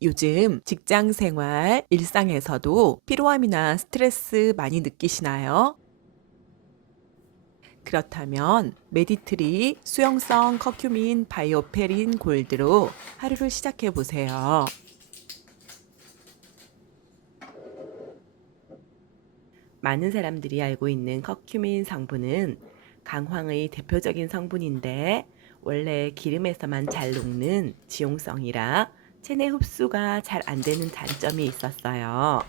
요즘 직장 생활, 일상에서도 피로함이나 스트레스 많이 느끼시나요? 그렇다면 메디트리 수용성 커큐민 바이오페린 골드로 하루를 시작해 보세요. 많은 사람들이 알고 있는 커큐민 성분은 강황의 대표적인 성분인데 원래 기름에서만 잘 녹는 지용성이라 체내 흡수가 잘 안 되는 단점이 있었어요.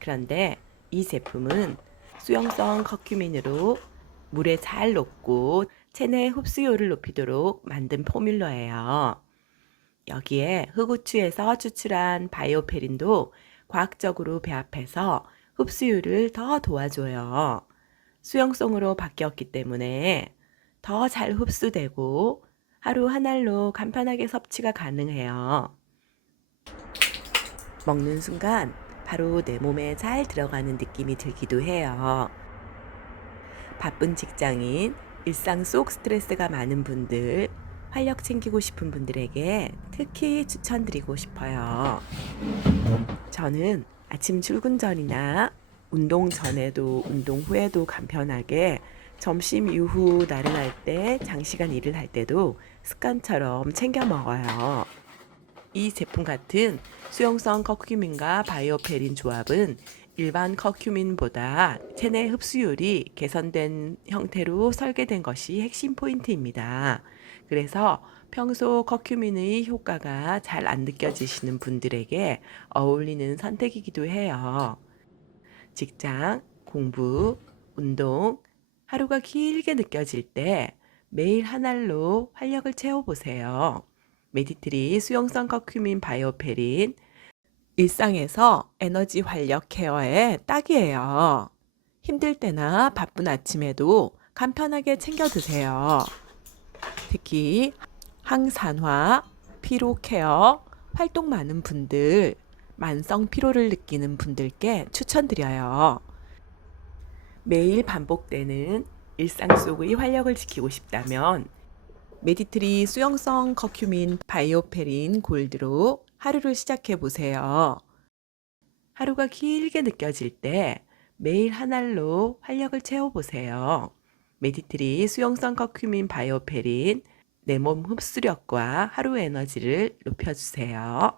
그런데 이 제품은 수용성 커큐민으로 물에 잘 녹고 체내 흡수율을 높이도록 만든 포뮬러예요. 여기에 흑우추에서 추출한 바이오페린도 과학적으로 배합해서 흡수율을 더 도와줘요. 수용성으로 바뀌었기 때문에 더 잘 흡수되고 하루 한 알로 간편하게 섭취가 가능해요. 먹는 순간 바로 내 몸에 잘 들어가는 느낌이 들기도 해요. 바쁜 직장인, 일상 속 스트레스가 많은 분들, 활력 챙기고 싶은 분들에게 특히 추천드리고 싶어요. 저는 아침 출근 전이나 운동 전에도 운동 후에도 간편하게 점심 이후 나른할 때 장시간 일을 할 때도 습관처럼 챙겨 먹어요. 이 제품 같은 수용성 커큐민과 바이오페린 조합은 일반 커큐민보다 체내 흡수율이 개선된 형태로 설계된 것이 핵심 포인트입니다. 그래서 평소 커큐민의 효과가 잘 안 느껴지시는 분들에게 어울리는 선택이기도 해요. 직장, 공부, 운동, 하루가 길게 느껴질 때 매일 한 알로 활력을 채워보세요. 메디트리 수용성 커큐민 바이오페린 일상에서 에너지 활력 케어에 딱이에요. 힘들 때나 바쁜 아침에도 간편하게 챙겨 드세요. 특히 항산화, 피로 케어, 활동 많은 분들, 만성 피로를 느끼는 분들께 추천드려요. 매일 반복되는 일상 속의 활력을 지키고 싶다면 메디트리 수용성 커큐민 바이오페린 골드로 하루를 시작해 보세요. 하루가 길게 느껴질 때 매일 한 알로 활력을 채워 보세요. 메디트리 수용성 커큐민 바이오페린 내 몸 흡수력과 하루 에너지를 높여주세요.